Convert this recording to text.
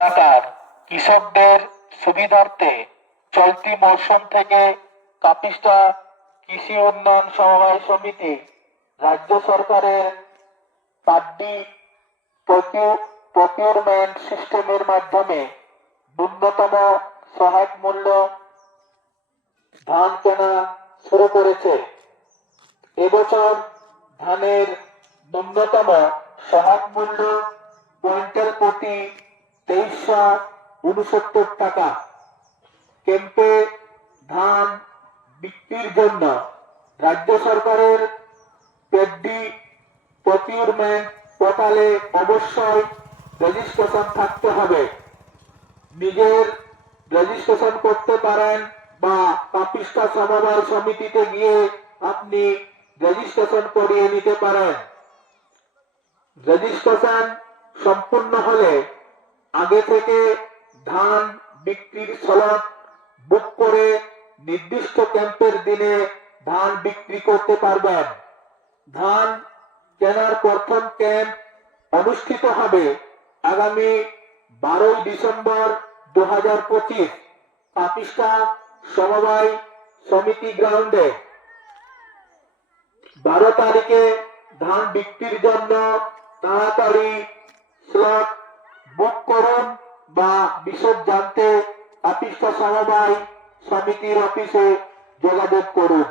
এলাকার কৃষকদের সুবিধার্থে চলতি মৌসুম থেকে কাপিস্টা কৃষি উন্নয়ন সমবায় সমিতি রাজ্য সরকারের পাড্ডি প্রকিউরমেন্ট সিস্টেমের মাধ্যমে ন্যূনতম সহায়ক মূল্য ধান কেনা শুরু করেছে। এবছর ধানের ন্যূনতম সহায়ক মূল্য কুইন্টাল প্রতি তেইশশো উনসত্তর টাকা। কেম্পে ধান বিক্রির জন্য রাজ্য সরকারের পেডি প্রকিউরমেন্ট পোর্টালে অবশ্যই রেজিস্ট্রেশন থাকতে হবে। নিজের রেজিস্ট্রেশন করতে পারেন বা পাপিস্টা সমবায় সমিতিতে গিয়ে আপনি রেজিস্ট্রেশন করিয়ে নিতে পারেন। রেজিস্ট্রেশন সম্পূর্ণ হলে আগে থেকে ধান বিক্রির স্লট বুক করে নির্দিষ্ট ক্যাম্পের দিনে ধান বিক্রি করতে পারবেন। ধান কেনার প্রথম ক্যাম্প অনুষ্ঠিত হবে আগামী বারোই ডিসেম্বর দু হাজার পঁচিশ পাকিস্তা সমবায় সমিতি গ্রাউন্ডে। বারো তারিখে ধান বিক্রির জন্য তাড়াতাড়ি বিশদ জানতে পাকিস্তা সমবায় সমিতির অফিসে যোগাযোগ করুন।